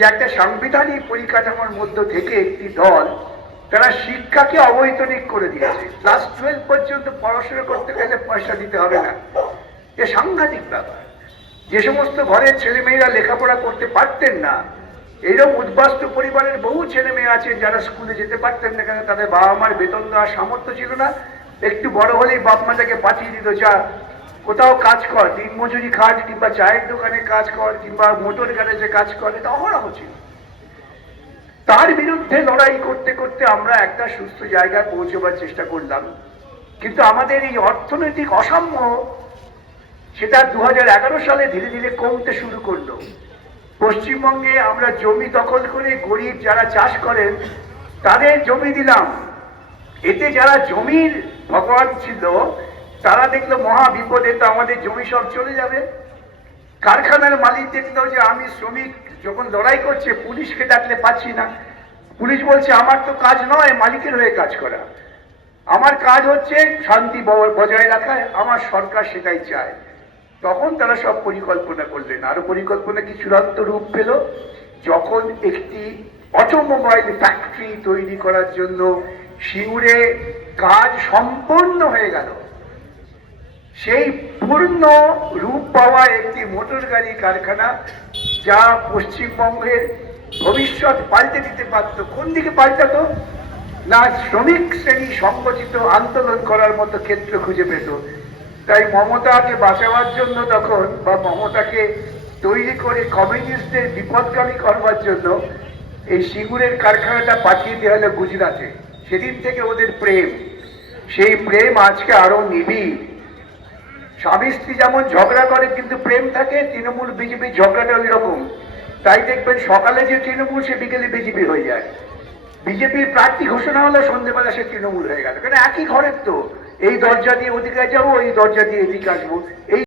যে একটা সাংবিধানিক পরিকাঠামোর মধ্য থেকে একটি দল তারা শিক্ষাকে অবৈতনিক করে দিয়েছে। ক্লাস 12 পর্যন্ত পড়াশোনা করতে গেলে পয়সা দিতে হবে না। এ সাংঘাতিক ব্যাপার। যে সমস্ত ঘরের ছেলেমেয়েরা লেখাপড়া করতে পারতেন না, এরকম উদ্বাস্তু পরিবারের বহু ছেলে মেয়ে আছেন যারা স্কুলে যেতে পারতেন না, কেন তাদের বাবা মার বেতন দেওয়ার সামর্থ্য ছিল না। একটু বড় হলেই বাপ মা তাকে পাঠিয়ে দিত, যা কোথাও কাজ কর, দিন মজুরি খাট, কিংবা চায়ের দোকানে কাজ কর, কিংবা মোটর গ্যারেজে কাজ কর। এটা অহরহ ছিল। তার বিরুদ্ধে লড়াই করতে করতে আমরা একটা সুস্থ জায়গায় পৌঁছবার চেষ্টা করলাম। কিন্তু আমাদের এই অর্থনৈতিক অসাম্য সেটা 2011 সালে ধীরে ধীরে কমতে শুরু করলো। পশ্চিমবঙ্গে আমরা জমি দখল করে গরিব যারা চাষ করেন তাদের জমি দিলাম। এতে যারা জমির ভগবান ছিল তারা দেখলো মহা বিপদে, তো আমাদের জমি সব চলে যাবে। কারখানার মালিক দেখলো যে আমি শ্রমিক যখন লড়াই করছে, পুলিশকে ডাকলে পাচ্ছি না। পুলিশ বলছে আমার তো কাজ নয় মালিকের হয়ে কাজ করা, আমার কাজ হচ্ছে শান্তি বজায় রাখা, আমার সরকার সেটাই চায়। তখন তারা সব পরিকল্পনা করলেন। আরো পরিকল্পনা কি চূড়ান্ত রূপ পেল যখন একটি অটোমোবাইল ফ্যাক্টরি তৈরি করার জন্য সিঙ্গুরে কাজ সম্পন্ন হয়ে গেল। সেই পূর্ণ রূপ পাওয়া একটি মোটর গাড়ি কারখানা, যা পশ্চিমবঙ্গের ভবিষ্যৎ পাল্টে দিতে পারত। কোন দিকে পাল্টাতো না, শ্রমিক শ্রেণী সংগঠিত আন্দোলন করার মতো ক্ষেত্র খুঁজে পেত। তাই মমতাকে বাঁচাবার জন্য তখন, বা মমতাকে তৈরি করে কমিউনিস্টদের বিপদগামী করবার জন্য এই সিঙ্গুরের কারখানাটা পাঠিয়ে দেওয়া হলো গুজরাটে। সেদিন থেকে ওদের প্রেম, সেই প্রেম আজকে আরো নিবিড়। স্বামী স্ত্রী যেমন ঝগড়া করে কিন্তু প্রেম থাকে, তৃণমূল বিজেপি ঝগড়াটা ওই রকম। তাই দেখবেন সকালে যে তৃণমূল সে বিকেলে বিজেপি হয়ে যায়। বিজেপির প্রার্থী ঘোষণা হলো, সন্ধ্যেবেলা সে তৃণমূল হয়ে গেল। কেন, একই ঘরের তো। এই দরজা দিয়ে ওদিকে যাবো, এই দরজা দিয়ে এদিকে আসবো। এই